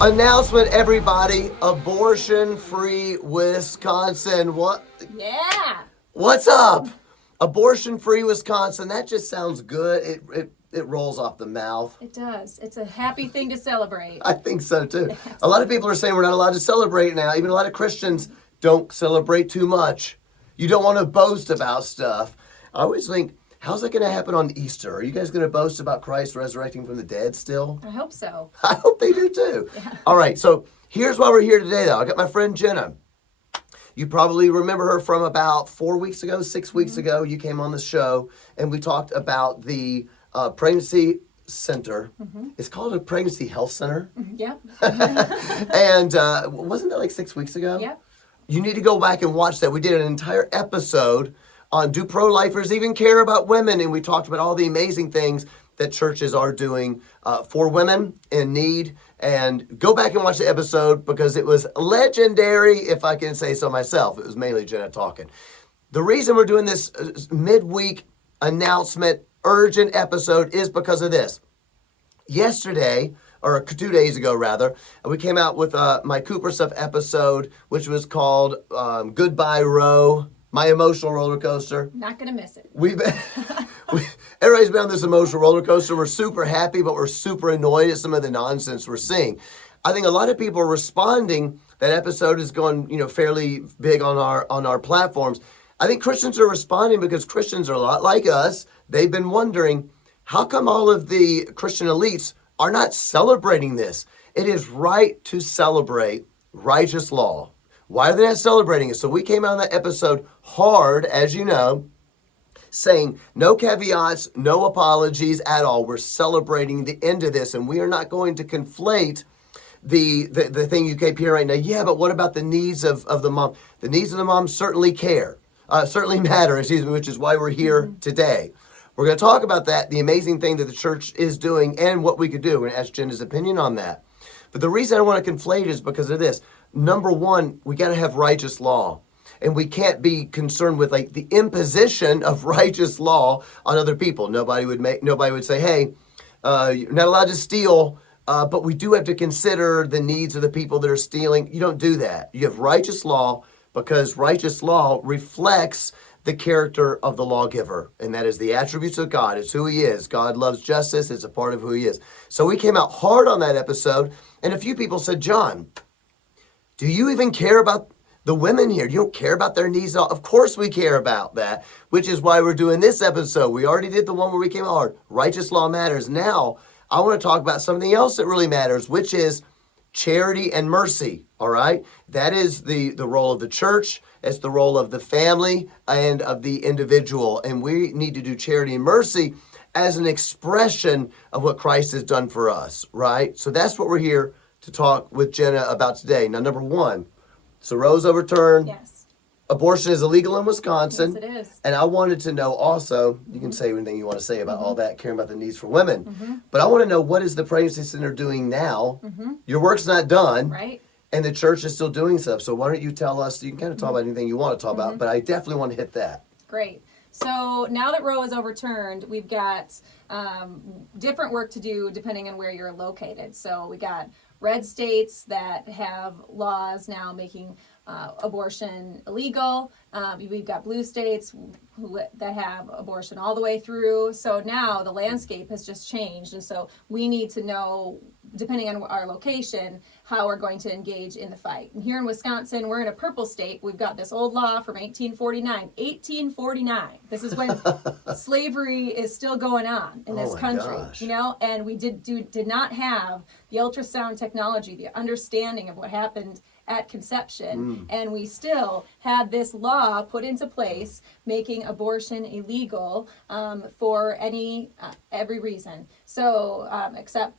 Announcement, everybody. Abortion-free Wisconsin. What? Yeah. What's up? Abortion-free Wisconsin. That just sounds good. It rolls off the mouth. It does. It's a happy thing to celebrate. I think so, too. A lot of people are saying we're not allowed to celebrate now. Even a lot of Christians don't celebrate too much. You don't want to boast about stuff. I always think, how's that going to happen on Easter? Are you guys going to boast about Christ resurrecting from the dead still? I hope so. I hope they do too. Yeah. All right, so here's why we're here today, though. I got my friend Jenna. You probably remember her from about 6 weeks ago. You came on the show, and we talked about the pregnancy center. It's called a pregnancy health center. Yep. And wasn't that like 6 weeks ago? Yep. You need to go back and watch that. We did an entire episode on do pro-lifers even care about women? And we talked about all the amazing things that churches are doing for women in need. And go back and watch the episode because it was legendary, if I can say so myself. It was mainly Jenna talking. The reason we're doing this midweek announcement, urgent episode is because of this. Yesterday, or 2 days ago rather, we came out with my Cooper Stuff episode, which was called Goodbye Roe. My emotional roller coaster. Not going to miss it. Everybody's been on this emotional roller coaster. We're super happy, but we're super annoyed at some of the nonsense we're seeing. I think a lot of people are responding. That episode is going, fairly big on our platforms. I think Christians are responding because Christians are a lot like us. They've been wondering, how come all of the Christian elites are not celebrating this? It is right to celebrate righteous law. Why are they not celebrating it? So we came out on that episode hard, as you know, saying no caveats, no apologies at all. We're celebrating the end of this, and we are not going to conflate the thing you keep hearing right now. Yeah, but what about the needs of the mom? The needs of the mom certainly certainly matter, which is why we're here today. We're going to talk about that, the amazing thing that the church is doing, and what we could do. We're going to ask Jenna's opinion on that. But the reason I want to conflate is because of this. Number one, we got to have righteous law. And we can't be concerned with like the imposition of righteous law on other people. Nobody would say, hey, you're not allowed to steal, but we do have to consider the needs of the people that are stealing. You don't do that. You have righteous law because righteous law reflects the character of the lawgiver, and that is the attributes of God. It's who he is. God loves justice. It's a part of who he is. So we came out hard on that episode, and a few people said, John, do you even care about the women here? You don't care about their needs at all? Of course we care about that, which is why we're doing this episode. We already did the one where we came out hard. Righteous law matters. Now, I want to talk about something else that really matters, which is charity and mercy, all right? That is the role of the church. It's the role of the family and of the individual. And we need to do charity and mercy as an expression of what Christ has done for us, right? So that's what we're here to talk with Jenna about today. Now, number one, so Roe's overturned. Yes. Abortion is illegal in Wisconsin. Yes, it is. And I wanted to know also, you can say anything you want to say about all that, caring about the needs for women. But I want to know, what is the pregnancy center doing now? Your work's not done. Right. And the church is still doing stuff. So why don't you tell us, you can kind of talk about anything you want to talk about, but I definitely want to hit that. Great. So now that Roe is overturned, we've got different work to do depending on where you're located. So we got red states that have laws now making abortion illegal. We've got blue states that have abortion all the way through. So now the landscape has just changed. And so we need to know, depending on our location, how we're going to engage in the fight. And here in Wisconsin, we're in a purple state. We've got this old law from 1849. 1849. This is when slavery is still going on in this country. Gosh. And we did not have the ultrasound technology, the understanding of what happened at conception, and we still had this law put into place making abortion illegal for every reason. So except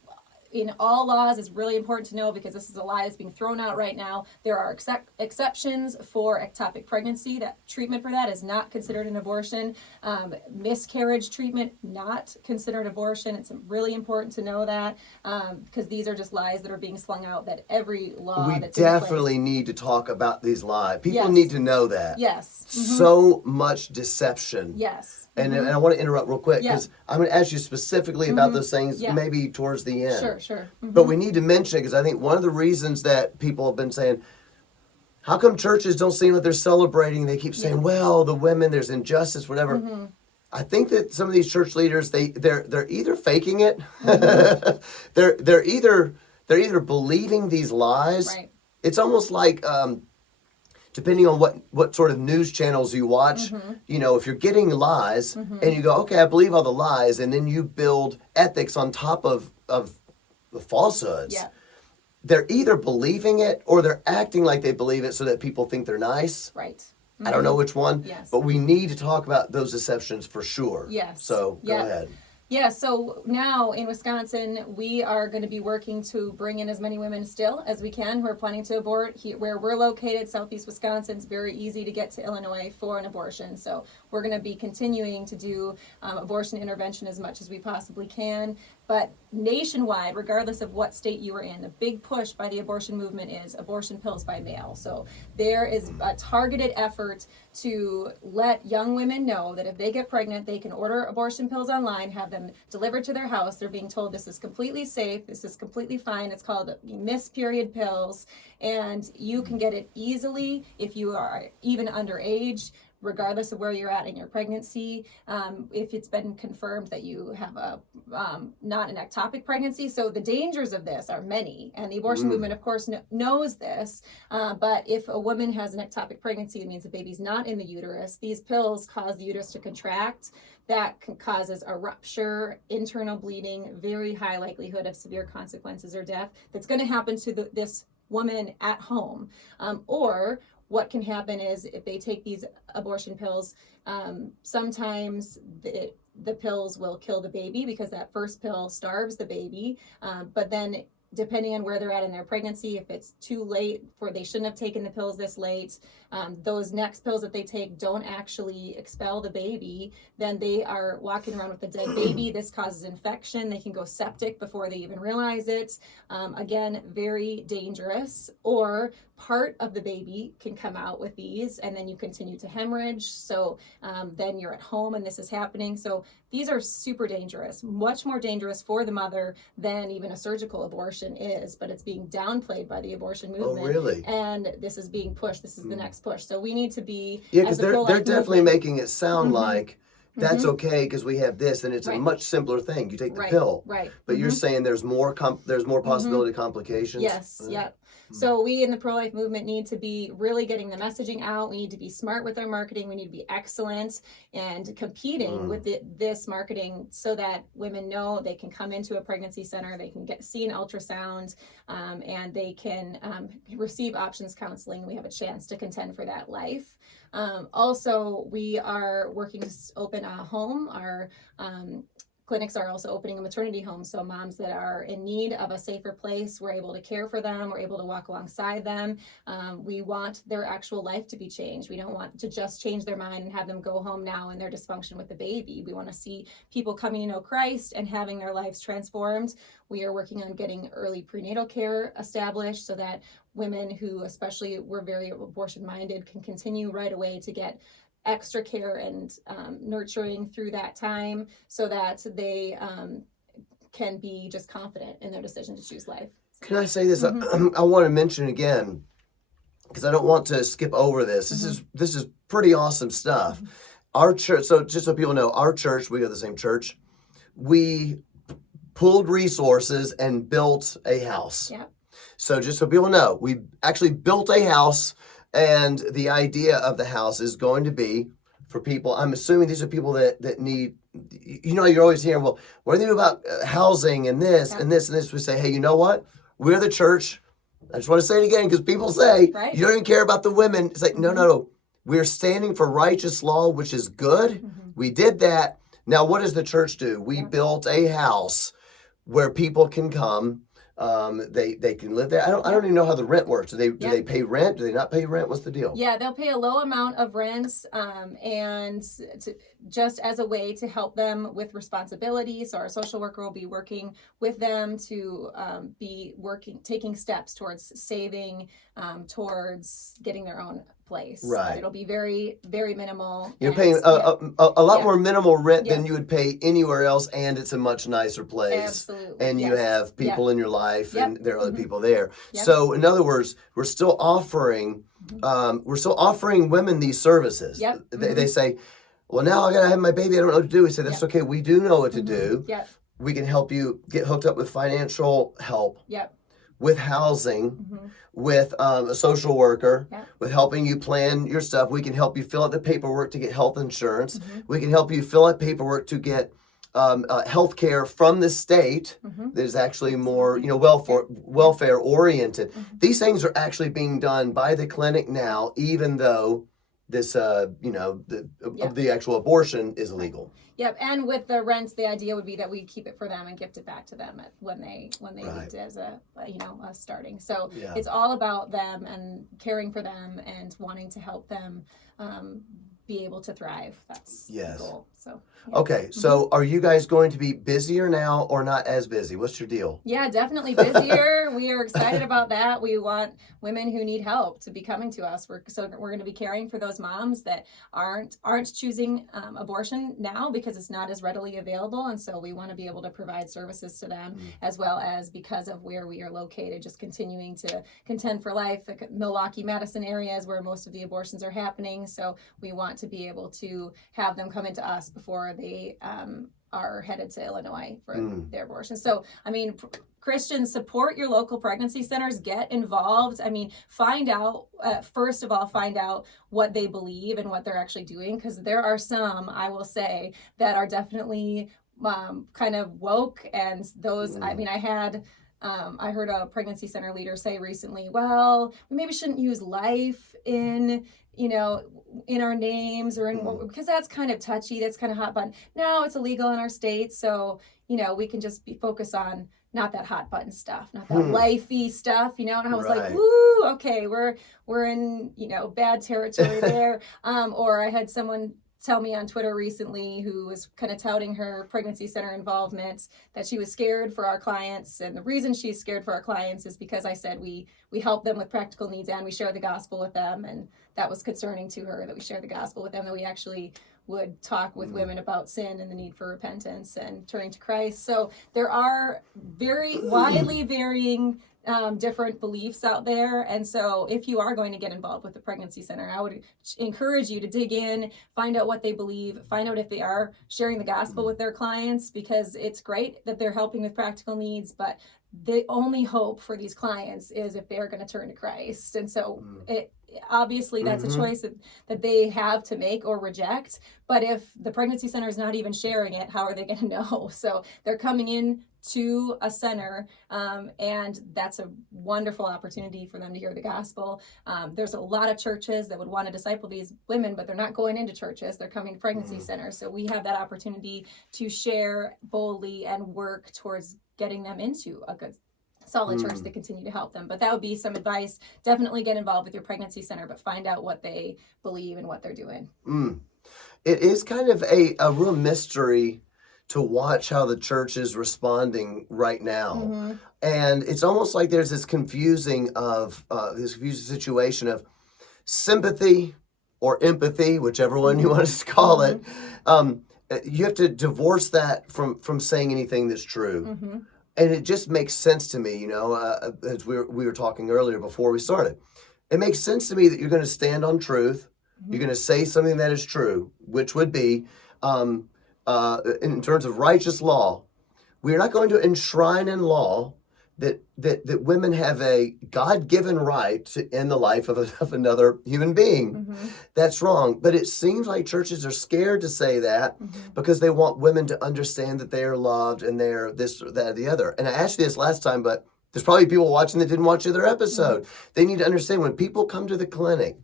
in all laws, is really important to know, because this is a lie that's being thrown out right now. There are exceptions for ectopic pregnancy. That treatment for that is not considered an abortion. Miscarriage treatment, not considered abortion. It's really important to know that, because these are just lies that are being slung out, that every law We that's in definitely place. need to talk about these lies. People Yes. need to know that. Yes. So much deception. Yes. And I want to interrupt real quick because I'm going to ask you specifically about those things maybe towards the end. Sure. But we need to mention it because I think one of the reasons that people have been saying, how come churches don't seem like they're celebrating? They keep saying, well, the women, there's injustice, whatever. I think that some of these church leaders, they're either faking it, they're either believing these lies. Right. It's almost like depending on what sort of news channels you watch, you know, if you're getting lies and you go, okay, I believe all the lies, and then you build ethics on top of the falsehoods. Yeah. They're either believing it or they're acting like they believe it so that people think they're nice. Right. I don't know which one, Yes. but we need to talk about those deceptions for sure. Yes. So go ahead. Yeah, so now in Wisconsin, we are going to be working to bring in as many women still as we can who are planning to abort. Where we're located, southeast Wisconsin, it's very easy to get to Illinois for an abortion. So we're going to be continuing to do abortion intervention as much as we possibly can. But nationwide, regardless of what state you are in, the big push by the abortion movement is abortion pills by mail. So there is a targeted effort to let young women know that if they get pregnant, they can order abortion pills online, have them delivered to their house. They're being told this is completely safe, this is completely fine. It's called missed period pills, and you can get it easily if you are even underage, regardless of where you're at in your pregnancy, if it's been confirmed that you have a not an ectopic pregnancy. So the dangers of this are many, and the abortion movement, of course, knows this. But if a woman has an ectopic pregnancy, it means the baby's not in the uterus. These pills cause the uterus to contract. That causes a rupture, internal bleeding, very high likelihood of severe consequences or death. That's going to happen to this woman at home, or what can happen is if they take these abortion pills, sometimes the pills will kill the baby because that first pill starves the baby. But then depending on where they're at in their pregnancy, if it's too late they shouldn't have taken the pills this late, those next pills that they take don't actually expel the baby, then they are walking around with a dead baby. This causes infection. They can go septic before they even realize it. Again, very dangerous. Or part of the baby can come out with these, and then you continue to hemorrhage. So then you're at home and this is happening. So these are super dangerous, much more dangerous for the mother than even a surgical abortion is, but it's being downplayed by the abortion movement. Oh, really? And this is being pushed. This is the next push. So we need to be, because they're definitely making it sound like that's okay because we have this, and it's a much simpler thing. You take the pill, but you're saying there's more possibility of complications. Yes, yep. So we in the pro-life movement need to be really getting the messaging out. We need to be smart with our marketing. We need to be excellent and competing with this marketing so that women know they can come into a pregnancy center, they can see an ultrasound, and they can receive options counseling. We have a chance to contend for that life. Also, we are working to open a home. Our clinics are also opening a maternity home, so moms that are in need of a safer place, we're able to care for them, we're able to walk alongside them. We want their actual life to be changed. We don't want to just change their mind and have them go home now in their dysfunction with the baby. We want to see people coming to know Christ and having their lives transformed. We are working on getting early prenatal care established so that women who especially were very abortion-minded can continue right away to get extra care and nurturing through that time so that they can be just confident in their decision to choose life. Can I say this? I want to mention again, because I don't want to skip over this. This is pretty awesome stuff. Our church, so just so people know, our church, we go to the same church, we pooled resources and built a house. Yeah. So just so people know, we actually built a house. And the idea of the house is going to be for people, I'm assuming these are people that need, you're always hearing, well, what do they do about housing and this and this and this? We say, hey, you know what? We're the church. I just want to say it again because people say, you don't even care about the women. It's like, no. We're standing for righteous law, which is good. We did that. Now, what does the church do? We built a house where people can come. They can live there. I don't even know how the rent works. Do they pay rent? Do they not pay rent? What's the deal? Yeah, they'll pay a low amount of rent, and just as a way to help them with responsibility. So our social worker will be working with them to taking steps towards saving, towards getting their own place. Right. It'll be very, very minimal. You're and- paying a lot more minimal rent Yeah. than you would pay anywhere else, and it's a much nicer place. Absolutely. And you Yes. have people in your life, Yep. and there are other people there. Yep. So, in other words, we're still offering women these services. Yep. They say, well, now I gotta have my baby. I don't know what to do. We say, that's okay. We do know what to do. Yep. We can help you get hooked up with financial help. Yep. With housing, with a social worker, with helping you plan your stuff. We can help you fill out the paperwork to get health insurance. We can help you fill out paperwork to get health care from the state that is actually more, welfare oriented. These things are actually being done by the clinic now, even though this, the actual abortion is illegal. Yep, and with the rent, the idea would be that we keep it for them and gift it back to them when they need it as a starting. So it's all about them and caring for them and wanting to help them be able to thrive. That's the goal. So okay, so are you guys going to be busier now or not as busy? What's your deal? Yeah, definitely busier. We are excited about that. We want women who need help to be coming to us. We're going to be caring for those moms that aren't choosing abortion now because it's not as readily available, and so we want to be able to provide services to them as well as, because of where we are located, just continuing to contend for life. The Milwaukee, Madison area is where most of the abortions are happening, so we want to be able to have them come into us before they are headed to Illinois for their abortion. So, I mean, Christians, support your local pregnancy centers, get involved. I mean, find out, first of all, find out what they believe and what they're actually doing, because there are some, I will say, that are definitely kind of woke, and those, I mean, I heard a pregnancy center leader say recently, well, we maybe shouldn't use life in our names or in, because that's kind of touchy, that's kind of hot button. No, it's illegal in our state, so we can just be focused on not that hot button stuff, not that lifey stuff, and I was like, woo, okay, we're in bad territory there. Or I had someone tell me on Twitter recently, who was kind of touting her pregnancy center involvement, that she was scared for our clients. And the reason she's scared for our clients is because I said we help them with practical needs and we share the gospel with them. And that was concerning to her, that we share the gospel with them, that we actually would talk with women about sin and the need for repentance and turning to Christ. So there are very widely varying different beliefs out there. And so if you are going to get involved with the pregnancy center, I would encourage you to dig in, find out what they believe, find out if they are sharing the gospel with their clients, because it's great that they're helping with practical needs, but the only hope for these clients is if they're going to turn to Christ. And so obviously that's a choice that they have to make or reject. But if the pregnancy center is not even sharing it, how are they going to know? So they're coming in to a center, and that's a wonderful opportunity for them to hear the gospel. There's a lot of churches that would want to disciple these women, but they're not going into churches, they're coming to pregnancy centers. So we have that opportunity to share boldly and work towards getting them into a good solid church to continue to help them. But that would be some advice. Definitely get involved with your pregnancy center, but find out what they believe and what they're doing. It is kind of a real mystery to watch how the church is responding right now. And it's almost like there's this confusing situation of sympathy or empathy, whichever one you want to call it. You have to divorce that from saying anything that's true. And it just makes sense to me, as we were talking earlier before we started. It makes sense to me that you're going to stand on truth. You're going to say something that is true, which would be, in terms of righteous law, we're not going to enshrine in law that women have a God-given right to end the life of another human being. That's wrong. But it seems like churches are scared to say that because they want women to understand that they are loved and they're this, or that, or the other. And I asked you this last time, but there's probably people watching that didn't watch the other episode. They need to understand, when people come to the clinic,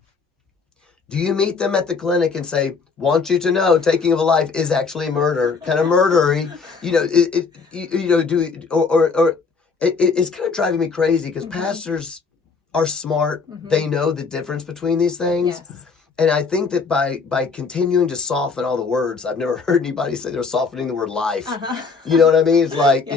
do you meet them at the clinic and say, want you to know taking of a life is actually murder, kind of murdery? It's kind of driving me crazy because pastors are smart. They know the difference between these things. Yes. And I think that by continuing to soften all the words, I've never heard anybody say they're softening the word life. You know what I mean? It's like,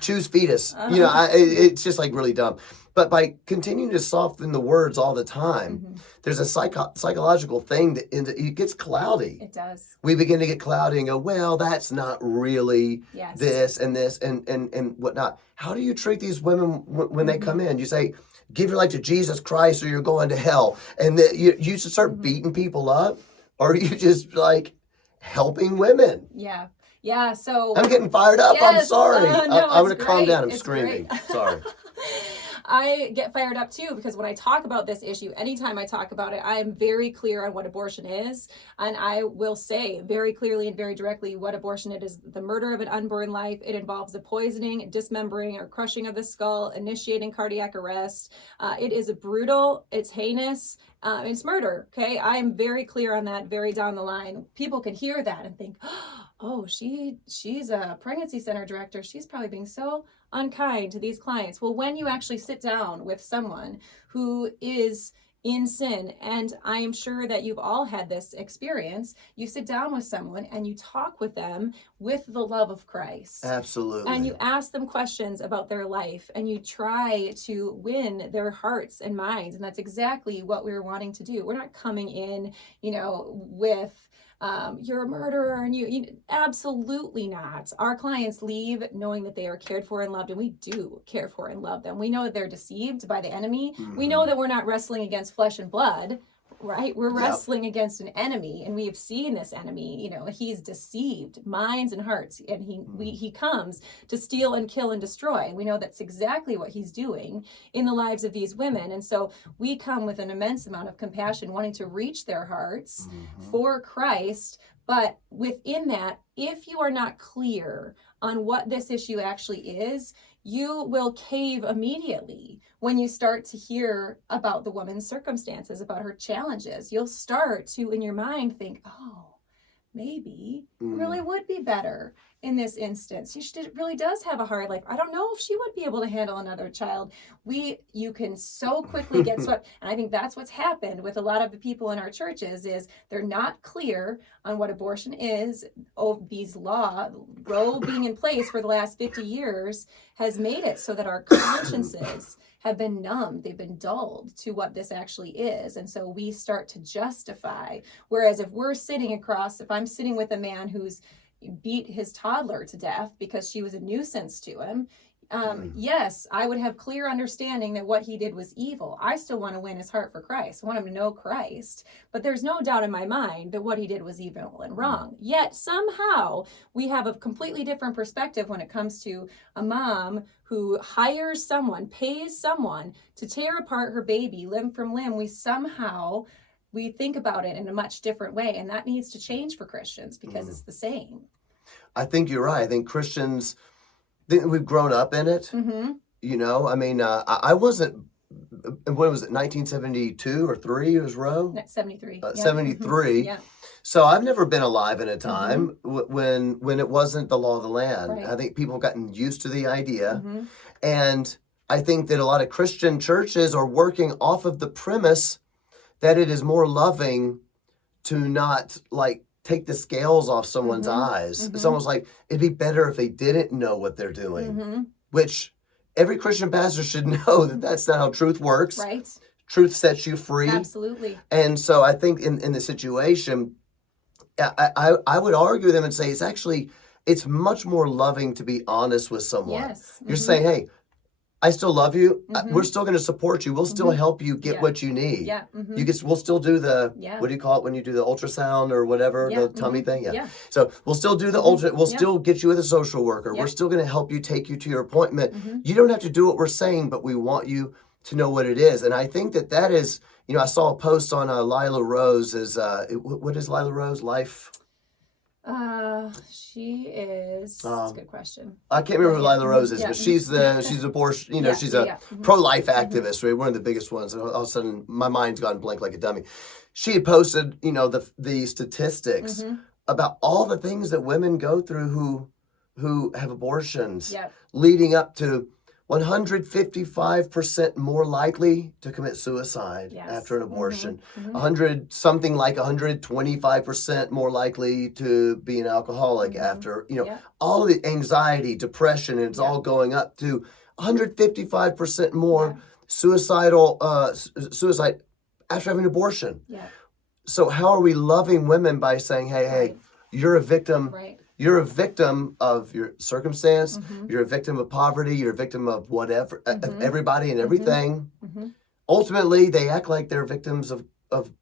choose fetus. It's just like really dumb. But by continuing to soften the words all the time, there's a psychological thing that it gets cloudy. It does. We begin to get cloudy and go, well, that's not really this and whatnot. How do you treat these women when they come in? You say, give your life to Jesus Christ or you're going to hell. And you should start beating people up, or are you just like helping women? Yeah. Yeah, so I'm getting fired up. Yes. I'm sorry. No, I'm going to it's calm great. down. I'm It's screaming. great. Sorry. I get fired up too, because when I talk about this issue, anytime I talk about it, I am very clear on what abortion is. And I will say very clearly and very directly what abortion it is: the murder of an unborn life. It involves the poisoning, dismembering, or crushing of the skull, initiating cardiac arrest. It is brutal, it's heinous, it's murder. Okay, I am very clear on that, very down the line. People can hear that and think, oh, she's a pregnancy center director. She's probably being so unkind to these clients. Well, when you actually sit down with someone who is in sin, and I am sure that you've all had this experience, you sit down with someone and you talk with them with the love of Christ. Absolutely. And you ask them questions about their life and you try to win their hearts and minds. And that's exactly what we're wanting to do. We're not coming in, with you're a murderer, and you absolutely not. Our clients leave knowing that they are cared for and loved, and we do care for and love them. We know that they're deceived by the enemy. We know that we're not wrestling against flesh and blood, right? We're wrestling against an enemy, and we have seen this enemy. He's deceived minds and hearts, and he comes to steal and kill and destroy. And we know that's exactly what he's doing in the lives of these women. And so we come with an immense amount of compassion, wanting to reach their hearts for Christ. But within that, if you are not clear on what this issue actually is, you will cave immediately when you start to hear about the woman's circumstances, about her challenges. You'll start to, in your mind, think, oh, maybe it really would be better in this instance. She really does have a hard life. I don't know if she would be able to handle another child. You can so quickly get swept. And I think that's what's happened with a lot of the people in our churches is they're not clear on what abortion is. These Roe being in place for the last 50 years has made it so that our consciences have been numbed. They've been dulled to what this actually is. And so we start to justify. Whereas if I'm sitting with a man who's beat his toddler to death because she was a nuisance to him, yes, I would have clear understanding that what he did was evil. I still want to win his heart for Christ. I want him to know Christ. But there's no doubt in my mind that what he did was evil and wrong. Yet somehow we have a completely different perspective when it comes to a mom who hires someone, pays someone to tear apart her baby limb from limb. We think about it in a much different way, and that needs to change for Christians because it's the same. I think you're right. I think Christians, we've grown up in it. I wasn't, when was it, 1972 or 3 it was Roe? 73. 73. Yeah. So I've never been alive in a time when it wasn't the law of the land. Right. I think people have gotten used to the idea. And I think that a lot of Christian churches are working off of the premise that it is more loving to not take the scales off someone's eyes. It's almost like it'd be better if they didn't know what they're doing, which every Christian pastor should know that that's not how truth works. Right. Truth sets you free. Absolutely. And so I think in the situation, I would argue with them and say it's much more loving to be honest with someone. Yes. You're saying, hey, I still love you. We're still going to support you. We'll still help you get what you need. Yeah. We'll still do the, what do you call it when you do the ultrasound or whatever, the tummy thing? Yeah. So we'll still do the we'll still get you with a social worker. We're still going to help you, take you to your appointment. You don't have to do what we're saying, but we want you to know what it is. And I think that is, I saw a post on Lila Rose what is Lila Rose? Life? She is. That's a good question. I can't remember who Lila Rose is, but she's abortion. She's a pro-life activist, right? One of the biggest ones. And all of a sudden, my mind's gone blank like a dummy. She had posted, the statistics about all the things that women go through who have abortions, leading up to 155% more likely to commit suicide after an abortion. 125% more likely to be an alcoholic after, all the anxiety, depression, and it's all going up to 155% more suicide after having an abortion. Yeah. So how are we loving women by saying, hey, Right. you're a victim. Right. You're a victim of your circumstance. Mm-hmm. You're a victim of poverty. You're a victim of whatever, of everybody and everything. Mm-hmm. Ultimately, they act like they're victims of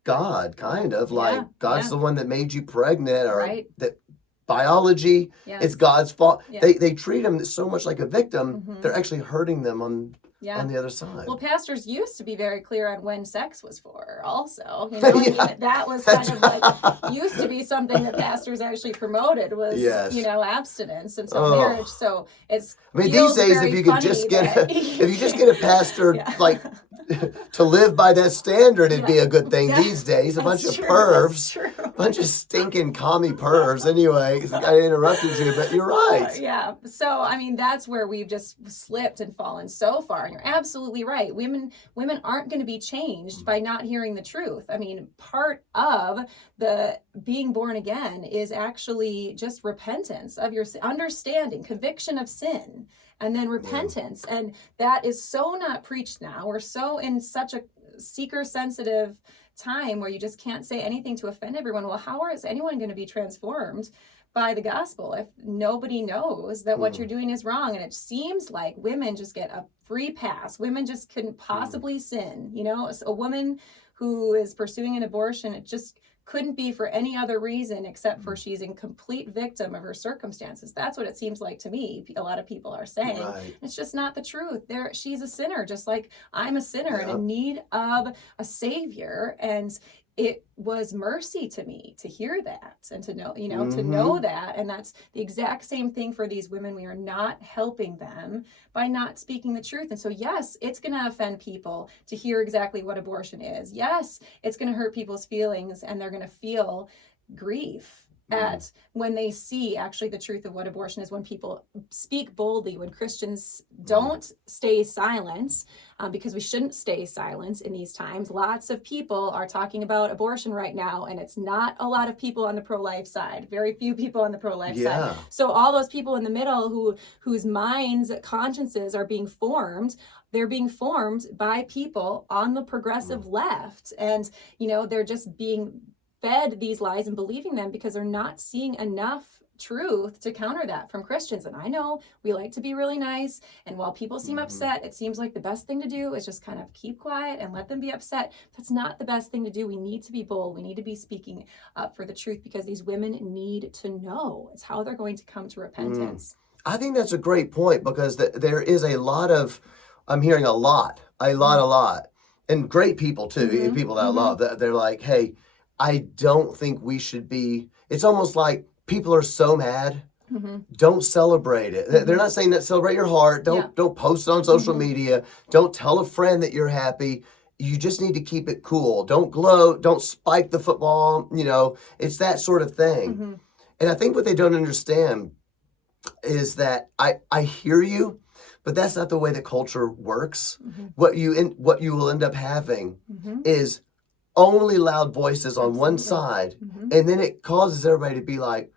God, kind of. Like God's the one that made you pregnant, or that biology, it's God's fault. Yes. They treat them so much like a victim, they're actually hurting them on the other side. Well, pastors used to be very clear on when sex was for also. You know, I mean, that was kind of like, used to be something that pastors actually promoted was, you know, abstinence until marriage. So it's, I mean, these days, if you could just get if you just get a pastor like to live by that standard, it'd be a good thing these days. A bunch of pervs, a bunch of stinking commie pervs. Anyway, I interrupted you, but you're right. Yeah. So I mean, that's where we've just slipped and fallen so far. And you're absolutely right. Women aren't going to be changed by not hearing the truth. I mean, part of the being born again is actually just repentance of your understanding, conviction of sin, and then repentance. And that is so not preached now. We're so in such a seeker sensitive time where you just can't say anything to offend everyone. Well, how is anyone going to be transformed by the gospel if nobody knows that what you're doing is wrong? And it seems like women just get a free pass. Women just couldn't possibly sin. You know, a woman who is pursuing an abortion, it just couldn't be for any other reason except for she's in complete victim of her circumstances. That's what it seems like to me. A lot of people are saying it's just not the truth. She's a sinner, just like I'm a sinner and in need of a savior. And it was mercy to me to hear that and to know, you know, to know that. And that's the exact same thing for these women. We are not helping them by not speaking the truth. And so, yes, it's going to offend people to hear exactly what abortion is. Yes, it's going to hurt people's feelings and they're going to feel grief at when they see actually the truth of what abortion is, when people speak boldly, when Christians don't stay silent, because we shouldn't stay silent in these times. Lots of people are talking about abortion right now, and it's not a lot of people on the pro-life side, very few people on the pro-life side. So all those people in the middle whose minds, consciences are being formed, they're being formed by people on the progressive left. And, you know, they're just being fed these lies and believing them because they're not seeing enough truth to counter that from Christians. And I know we like to be really nice, and while people seem upset, it seems like the best thing to do is just kind of keep quiet and let them be upset. That's not the best thing to do. We need to be bold. We need to be speaking up for the truth because these women need to know. It's how they're going to come to repentance. I think that's a great point because there is a lot of, I'm hearing a lot, and great people too, people that I love. They're like, hey, I don't think we should be, it's almost like people are so mad. Don't celebrate it. They're not saying that celebrate your heart. Don't post it on social media. Don't tell a friend that you're happy. You just need to keep it cool. Don't gloat. Don't spike the football. You know, it's that sort of thing. And I think what they don't understand is that I hear you, but that's not the way the culture works. What you will end up having is only loud voices on one side, and then it causes everybody to be like,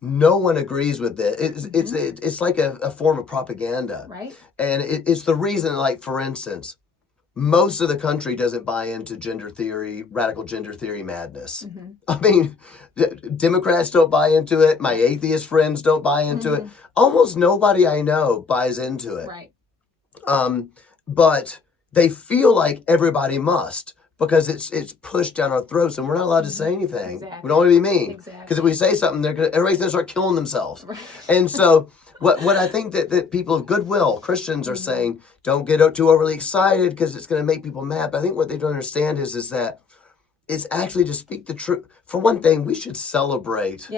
no one agrees with it. It's like a form of propaganda, right? And it's the reason, like, for instance, most of the country doesn't buy into gender theory, radical gender theory madness. I mean, Democrats don't buy into it. My atheist friends don't buy into it. Almost nobody I know buys into it. Right. But they feel like everybody must, because it's pushed down our throats, and we're not allowed to say anything. Exactly. We don't want to be mean, because Exactly. if we say something, everybody's going to start killing themselves. Right. And so, what I think that people of goodwill, Christians, are saying, don't get too overly excited because it's going to make people mad. But I think what they don't understand is that it's actually to speak the truth. For one thing, we should celebrate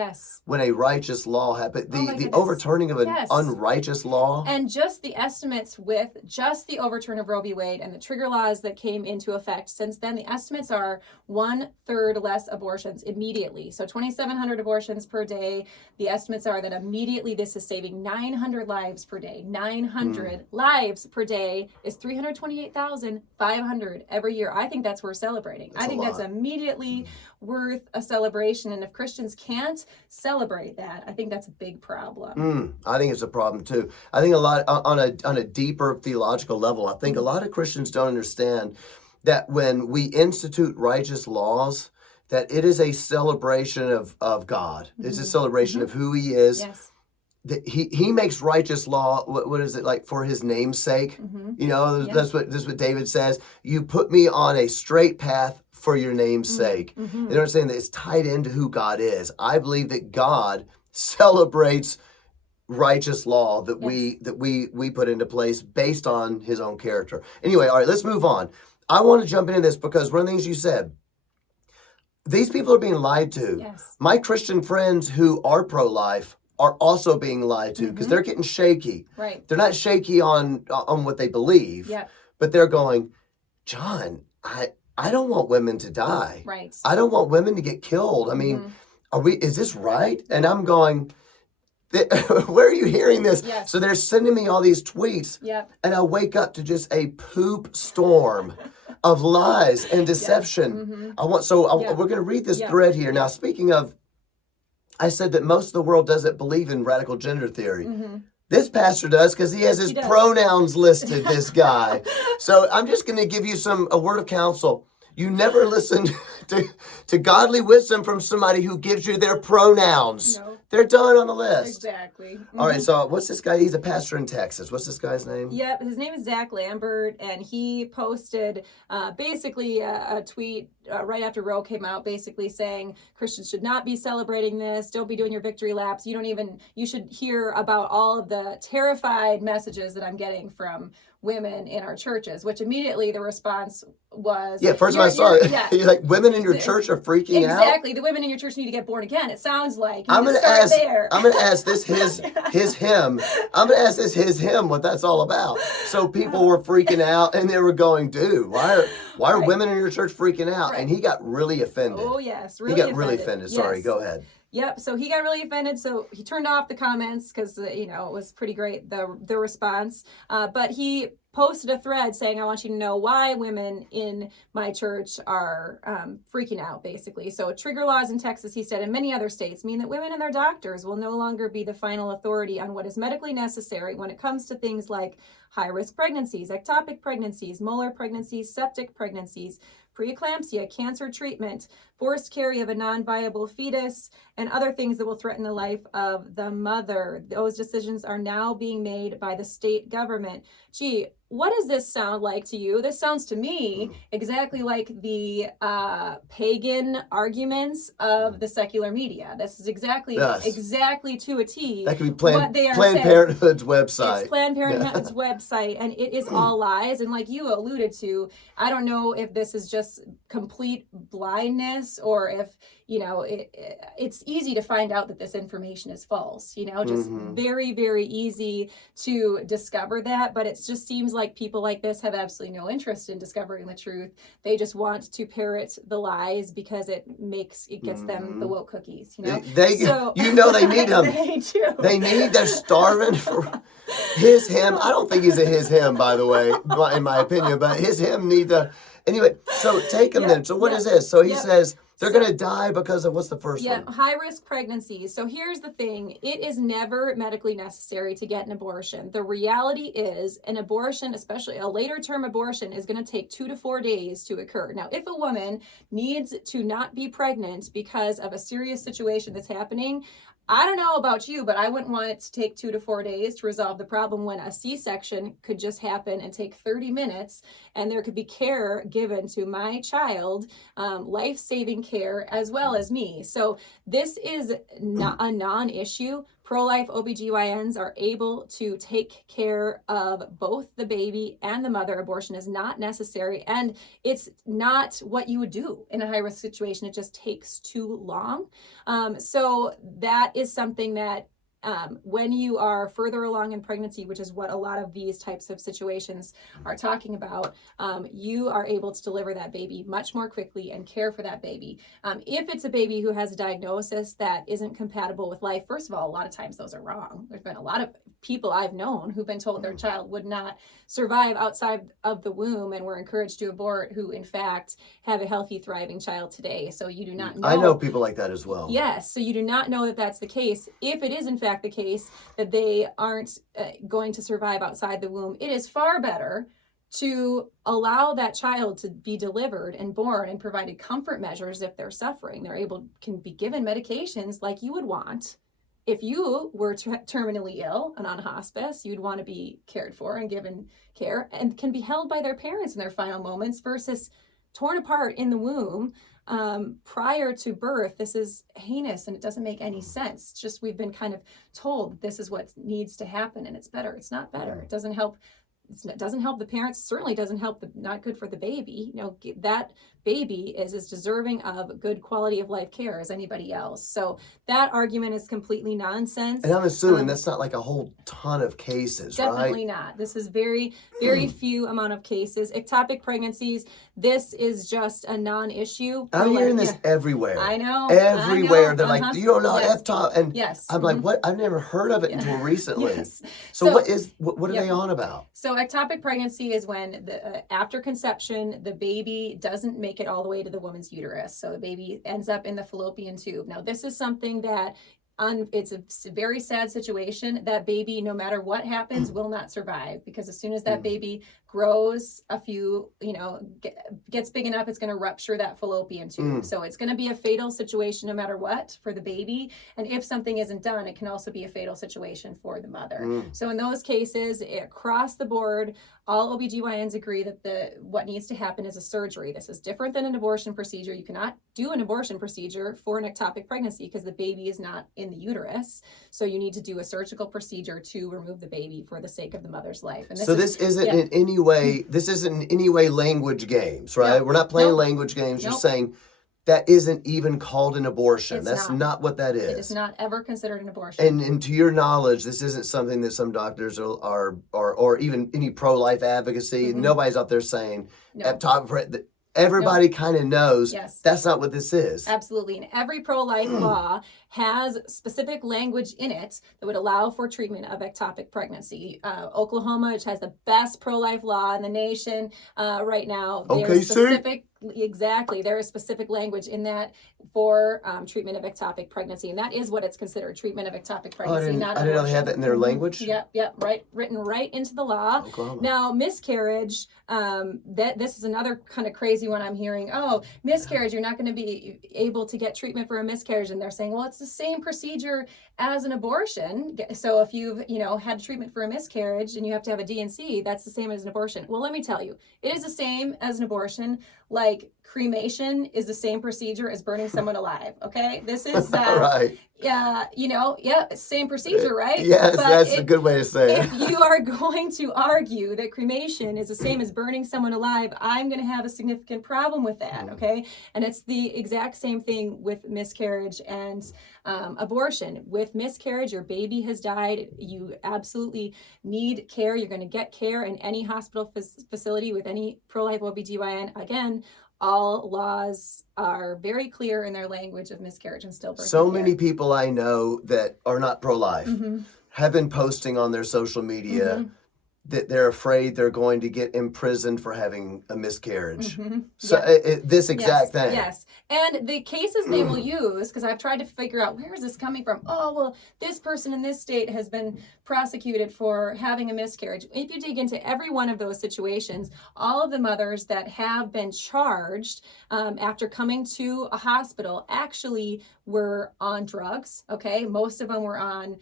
when a righteous law happens. The overturning of an unrighteous law. And just the estimates with just the overturn of Roe v. Wade and the trigger laws that came into effect since then, the estimates are 1/3 less abortions immediately. So 2,700 abortions per day. The estimates are that immediately this is saving 900 lives per day. 900 lives per day is 328,500 every year. I think that's worth celebrating. I think that's immediately worth a celebration. And if Christians can't celebrate that, I think that's a big problem. I think it's a problem too. I think a lot on a deeper theological level, I think a lot of Christians don't understand that when we institute righteous laws, that it is a celebration of God. It's a celebration of who he is. Yes. That he makes righteous law, what is it, like, for his name's sake? You know, that's what David says. You put me on a straight path for your name's sake. You know what I'm saying? That it's tied into who God is. I believe that God celebrates righteous law that we put into place based on his own character. Anyway, all right, let's move on. I want to jump into this because one of the things you said, these people are being lied to. Yes. My Christian friends who are pro-life are also being lied to because they're getting shaky. Right. They're not shaky on what they believe, but they're going, John, I don't want women to die. Right. I don't want women to get killed. I mean, is this right? And I'm going, where are you hearing this? Yes. So they're sending me all these tweets, and I wake up to just a poop storm of lies and deception. We're going to read this thread here. Now, speaking of, I said that most of the world doesn't believe in radical gender theory. This pastor does because he has his pronouns listed, this guy. So I'm just going to give you a word of counsel. You never listen to godly wisdom from somebody who gives you their pronouns. No. They're done on the list. Exactly. All right, so what's this guy? He's a pastor in Texas. What's this guy's name? Yep, his name is Zach Lambert, and he posted basically a tweet right after Roe came out, basically saying Christians should not be celebrating this. Don't be doing your victory laps. You should hear about all of the terrified messages that I'm getting from women in our churches, which immediately the response was... Yeah, first time I saw it, you're like, women in your church are freaking out? Exactly. The women in your church need to get born again. It sounds like. I'm going to ask this his him. I'm going to ask this his him what that's all about. So people were freaking out and they were going, dude, why are women in your church freaking out? Right. And he got really offended. Oh, yes. He got really offended. Sorry, go ahead. Yep. So he got really offended. So he turned off the comments because, it was pretty great, the response. But he posted a thread saying, I want you to know why women in my church are freaking out, basically. So trigger laws in Texas, he said, and many other states mean that women and their doctors will no longer be the final authority on what is medically necessary when it comes to things like high-risk pregnancies, ectopic pregnancies, molar pregnancies, septic pregnancies, preeclampsia, cancer treatment, forced carry of a non-viable fetus, and other things that will threaten the life of the mother. Those decisions are now being made by the state government. Gee, what does this sound like to you? This sounds to me exactly like the pagan arguments of the secular media. This is exactly to a T. That could be Planned Parenthood's website. It's Planned Parenthood's website, and it is all lies. And like you alluded to, I don't know if this is just complete blindness or if, it's easy to find out that this information is false, just very, very easy to discover that. But it just seems like people like this have absolutely no interest in discovering the truth. They just want to parrot the lies because it gets them the woke cookies, They need them. They do. They're starving for him. I don't think he's a him, by the way, in my opinion, but him need to. Anyway, so take him then. So what is this? So he says they're going to die because of, what's the first one? High-risk pregnancies. So here's the thing. It is never medically necessary to get an abortion. The reality is an abortion, especially a later-term abortion, is going to take 2 to 4 days to occur. Now, if a woman needs to not be pregnant because of a serious situation that's happening, I don't know about you, but I wouldn't want it to take 2 to 4 days to resolve the problem when a C-section could just happen and take 30 minutes, and there could be care given to my child, life-saving care, as well as me. So this is not a non-issue. Pro-life OBGYNs are able to take care of both the baby and the mother. Abortion is not necessary, and it's not what you would do in a high-risk situation. It just takes too long. So that is something that when you are further along in pregnancy, which is what a lot of these types of situations are talking about, you are able to deliver that baby much more quickly and care for that baby. If it's a baby who has a diagnosis that isn't compatible with life, first of all, a lot of times those are wrong. There's been a lot of people I've known who've been told their child would not survive outside of the womb and were encouraged to abort, who in fact have a healthy, thriving child today. So you do not know. I know people like that as well. Yes. So you do not know that that's the case. If it is in fact the case that they aren't going to survive outside the womb, it is far better to allow that child to be delivered and born and provided comfort measures if they're suffering. Can be given medications like you would want. If you were terminally ill and on hospice, you'd want to be cared for and given care and can be held by their parents in their final moments versus torn apart in the womb prior to birth. This is heinous and it doesn't make any sense. It's just we've been kind of told this is what needs to happen and it's better. It's not better. It doesn't help. It doesn't help the parents. Certainly doesn't help not good for the baby. That baby is as deserving of good quality of life care as anybody else. So that argument is completely nonsense. And I'm assuming that's not like a whole ton of cases, definitely right? not. This is very, very few amount of cases. Ectopic pregnancies, this is just a non-issue. I'm hearing this everywhere. I know. Everywhere. They're like, you don't know ectop. And yes. I'm like, what? I've never heard of it until recently. Yes. So what are they on about? So ectopic pregnancy is when after conception, the baby doesn't make it all the way to the woman's uterus. So the baby ends up in the fallopian tube. Now, this is something that it's a very sad situation. That baby, no matter what happens, will not survive, because as soon as that baby grows a few, gets big enough, it's going to rupture that fallopian tube. So it's going to be a fatal situation no matter what for the baby. And if something isn't done, it can also be a fatal situation for the mother. So in those cases, across the board, all OBGYNs agree that what needs to happen is a surgery. This is different than an abortion procedure. You cannot do an abortion procedure for an ectopic pregnancy because the baby is not in the uterus. So you need to do a surgical procedure to remove the baby for the sake of the mother's life. And this isn't in any way, language games, right? No. We're not playing Nope. language games. You're Nope. saying that isn't even called an abortion. It's That's not what that is. It is not ever considered an abortion. And to your knowledge, this isn't something that some doctors are or even any pro-life advocacy. Nobody's out there saying ectopic. Everybody kind of knows that's not what this is. Absolutely. And every pro-life law has specific language in it that would allow for treatment of ectopic pregnancy. Oklahoma, which has the best pro-life law in the nation right now. There's specific, exactly. There is specific language in that for treatment of ectopic pregnancy. And that is what it's considered, treatment of ectopic pregnancy. I didn't know they had that in their language. Yep. Written right into the law. Oklahoma. Now, miscarriage, this is another kind of crazy one I'm hearing. Oh, miscarriage, you're not going to be able to get treatment for a miscarriage. And they're saying, well, it's the same procedure as an abortion. So if you've, had treatment for a miscarriage and you have to have a D&C, that's the same as an abortion. Well, let me tell you, it is the same as an abortion. Like cremation is the same procedure as burning someone alive. Okay. This is, right. Same procedure, right? Yes, but that's a good way to say it. If you are going to argue that cremation is the same as burning someone alive, I'm going to have a significant problem with that, okay? And it's the exact same thing with miscarriage and abortion. With miscarriage, your baby has died. You absolutely need care. You're going to get care in any hospital facility with any pro-life OBGYN. Again, all laws are very clear in their language of miscarriage and stillbirth. So many people I know that are not pro-life have been posting on their social media that they're afraid they're going to get imprisoned for having a miscarriage. So this exact thing. Yes. And the cases they will use, because I've tried to figure out where is this coming from? Oh, well, this person in this state has been prosecuted for having a miscarriage. If you dig into every one of those situations, all of the mothers that have been charged after coming to a hospital actually were on drugs, okay? Most of them were on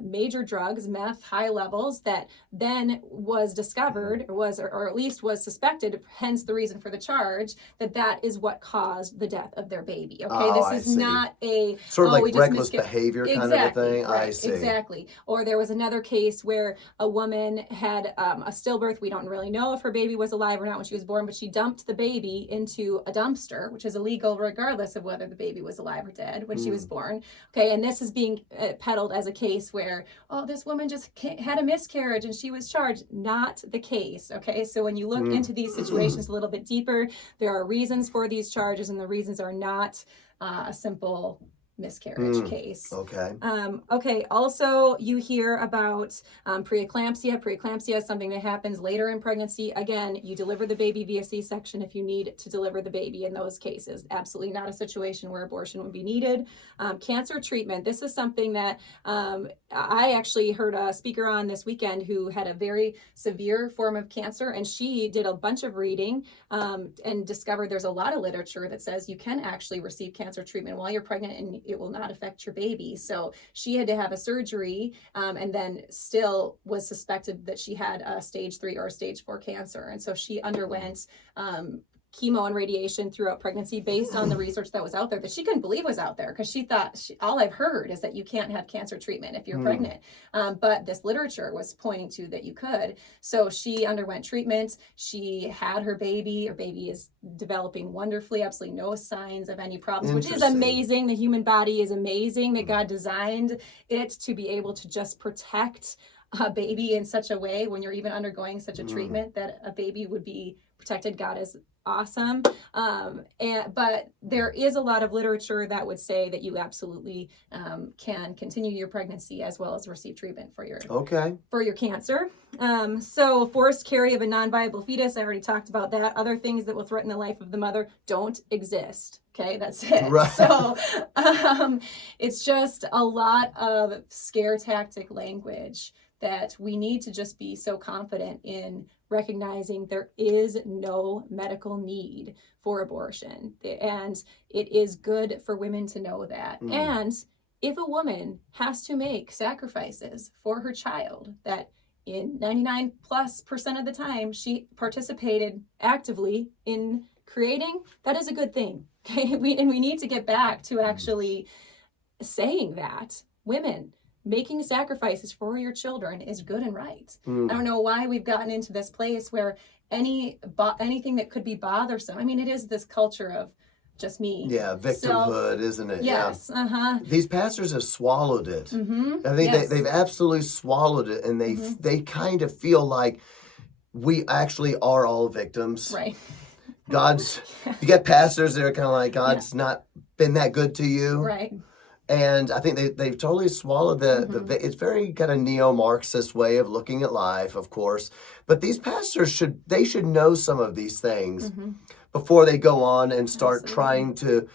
major drugs, meth, high levels, that then was discovered, or at least was suspected, hence the reason for the charge, that is what caused the death of their baby. Okay, Oh, this is not a sort of like we just reckless behavior kind of a thing. Right, I see. Exactly. Or there was another case where a woman had a stillbirth. We don't really know if her baby was alive or not when she was born, but she dumped the baby into a dumpster, which is illegal regardless of whether the baby was alive or dead when she was born. Okay, and this is being peddled as a case where, oh, this woman just had a miscarriage and she was charged. Not the case. Okay, so when you look into these situations a little bit deeper, there are reasons for these charges, and the reasons are not a simple miscarriage case. Okay. Okay. Also, you hear about preeclampsia. Preeclampsia is something that happens later in pregnancy. Again, you deliver the baby via C-section if you need to deliver the baby in those cases. Absolutely not a situation where abortion would be needed. Cancer treatment. This is something that I actually heard a speaker on this weekend who had a very severe form of cancer, and she did a bunch of reading and discovered there's a lot of literature that says you can actually receive cancer treatment while you're pregnant and it will not affect your baby. So she had to have a surgery and then still was suspected that she had a stage 3 or stage 4 cancer. And so she underwent chemo and radiation throughout pregnancy based on the research that was out there that she couldn't believe was out there, because she thought, all I've heard is that you can't have cancer treatment if you're pregnant. But this literature was pointing to that you could. So she underwent treatment. She had her baby. Her baby is developing wonderfully, absolutely no signs of any problems, which is amazing. The human body is amazing that God designed it to be able to just protect a baby in such a way when you're even undergoing such a treatment that a baby would be protected. God is awesome. But there is a lot of literature that would say that you absolutely can continue your pregnancy as well as receive treatment for your cancer. So forced carry of a non-viable fetus, I already talked about that. Other things that will threaten the life of the mother don't exist. Okay, that's it. Right. So it's just a lot of scare tactic language that we need to just be so confident in recognizing there is no medical need for abortion. And it is good for women to know that. And if a woman has to make sacrifices for her child, that in 99+% of the time she participated actively in creating, that is a good thing. Okay, we need to get back to actually saying that women making sacrifices for your children is good and right. I don't know why we've gotten into this place where anything that could be bothersome. I mean, it is this culture of just me. Yeah, victimhood, isn't it? Yes. Yeah. These pastors have swallowed it. I think they've absolutely swallowed it, and they kind of feel like we actually are all victims. Right. You get pastors that are kind of like, God's not been that good to you. Right. And I think they've totally swallowed it's very kind of neo-Marxist way of looking at life, of course. But these pastors should know some of these things before they go on and start trying to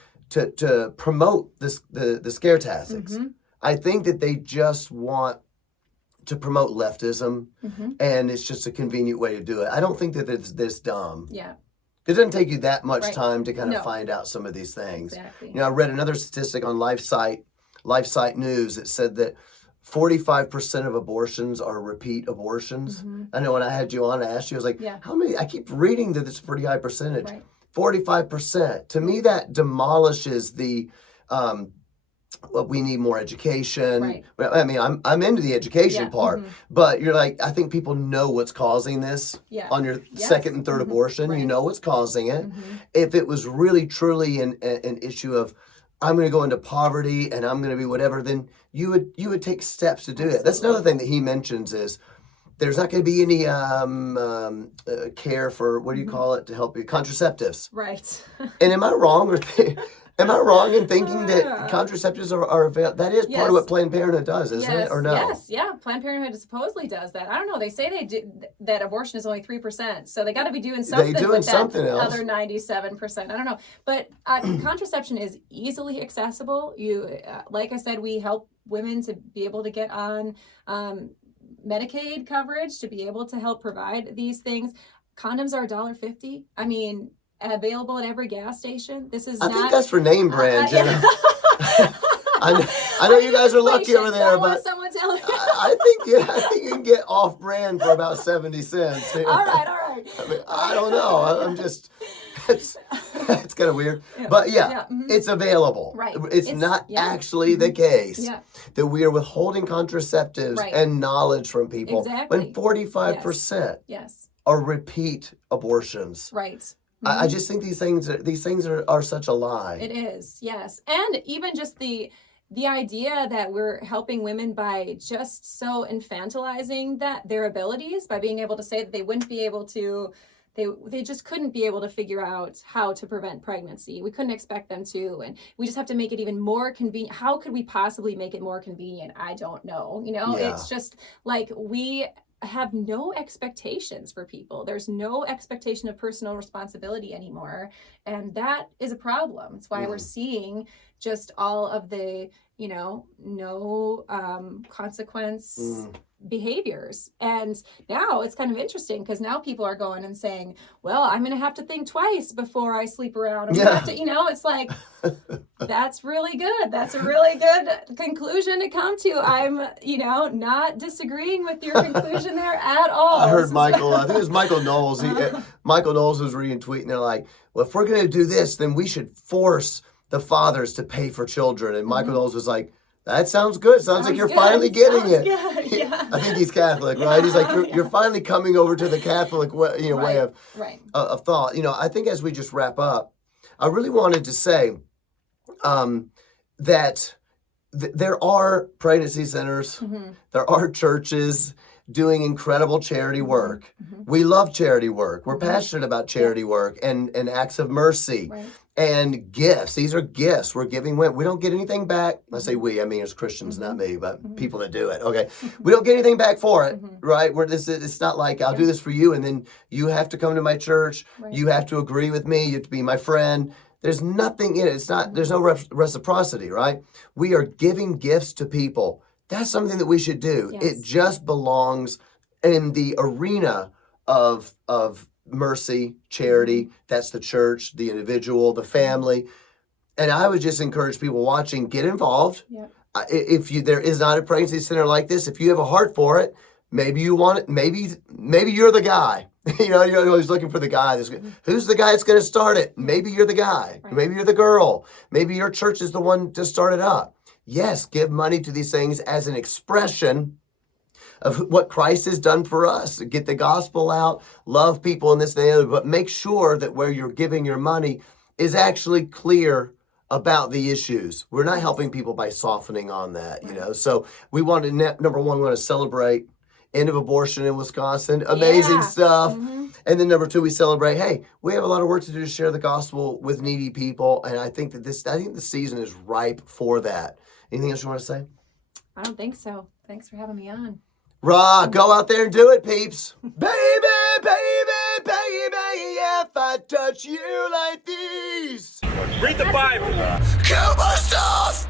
promote the scare tactics. I think that they just want to promote leftism, and it's just a convenient way to do it. I don't think that it's this dumb. Yeah. It doesn't take you that much time to kind of find out some of these things. Exactly. You know, I read another statistic on LifeSite News that said that 45% of abortions are repeat abortions. I know when I had you on, I asked you, I was like, how many? I keep reading that it's a pretty high percentage. Right. 45%. To me, that demolishes the we need more education. Right. I mean, I'm into the education part, but you're like, I think people know what's causing this on your second and third abortion. You know what's causing it. If it was really truly an issue of, I'm going to go into poverty and I'm going to be whatever, then you would take steps to do it. That's another thing that he mentions is there's not going to be any care for, what do you call it, to help you, contraceptives. Right. And am I wrong Am I wrong in thinking that contraceptives are available? That is part of what Planned Parenthood does, isn't it? Or no? Yes, yeah. Planned Parenthood supposedly does that. I don't know. They say they do, that abortion is only 3%, so they got to be doing something. They're doing something else. Other 97%. I don't know. But contraception is easily accessible. Like I said, we help women to be able to get on Medicaid coverage to be able to help provide these things. Condoms are $1.50. I mean, available at every gas station. This is I think that's for name brand, you know. I know you guys are lucky over there, but someone tell me. I think you can get off-brand for about 70 cents. All right. I mean, I don't know. I'm just, it's kind of weird. But it's available. Right. It's not actually the case that we are withholding contraceptives and knowledge from people. Exactly. When 45% are repeat abortions. Right. I just think these things are such a lie. It is, yes. And even just the idea that we're helping women by just so infantilizing their abilities, by being able to say that they wouldn't be able to, they just couldn't be able to figure out how to prevent pregnancy. We couldn't expect them to, and we just have to make it even more convenient. How could we possibly make it more convenient? I don't know. It's just like we have no expectations for people. There's no expectation of personal responsibility anymore. And that is a problem. It's why we're seeing just all of the, no consequence behaviors. And now it's kind of interesting because now people are going and saying, well, I'm going to have to think twice before I sleep around. It's like, that's really good. That's a really good conclusion to come to. I'm, not disagreeing with your conclusion there at all. I heard Michael, I think it was Michael Knowles. Michael Knowles was reading a tweet and they're like, well, if we're going to do this, then we should force the fathers to pay for children. And Michael Knowles was like, that sounds good. Sounds like you're finally getting it. Yeah. I think he's Catholic, right? He's like, you're finally coming over to the Catholic way, way of thought. I think as we just wrap up, I really wanted to say that there are pregnancy centers, there are churches doing incredible charity work. We love charity work. We're passionate about charity work and acts of mercy. And gifts. These are gifts we're giving women. We don't get anything back. I say we, I mean as Christians, not me, but people that do it. Okay. We don't get anything back for it, right? It's not like I'll do this for you and then you have to come to my church. You have to agree with me. You have to be my friend. There's nothing in it. There's no reciprocity, right? We are giving gifts to people. That's something that we should do. It just belongs in the arena of mercy, charity. That's the church, the individual, the family. And I would just encourage people watching, get involved. If there is not a pregnancy center like this, if you have a heart for it, maybe you want it, maybe you're the guy. You're always looking for the guy. Who's the guy that's going to start it? Maybe you're the guy. Maybe you're the girl. Maybe your church is the one to start it up. Yes, give money to these things as an expression of what Christ has done for us. Get the gospel out, love people in this and the other, but make sure that where you're giving your money is actually clear about the issues. We're not helping people by softening on that, So we want to, number one, we want to celebrate end of abortion in Wisconsin. Amazing stuff. And then number two, we celebrate, hey, we have a lot of work to do to share the gospel with needy people. And I think the season is ripe for that. Anything else you want to say? I don't think so. Thanks for having me on. Go out there and do it, peeps. Baby, baby, baby, if I touch you like these. Read the Bible. Kill myself.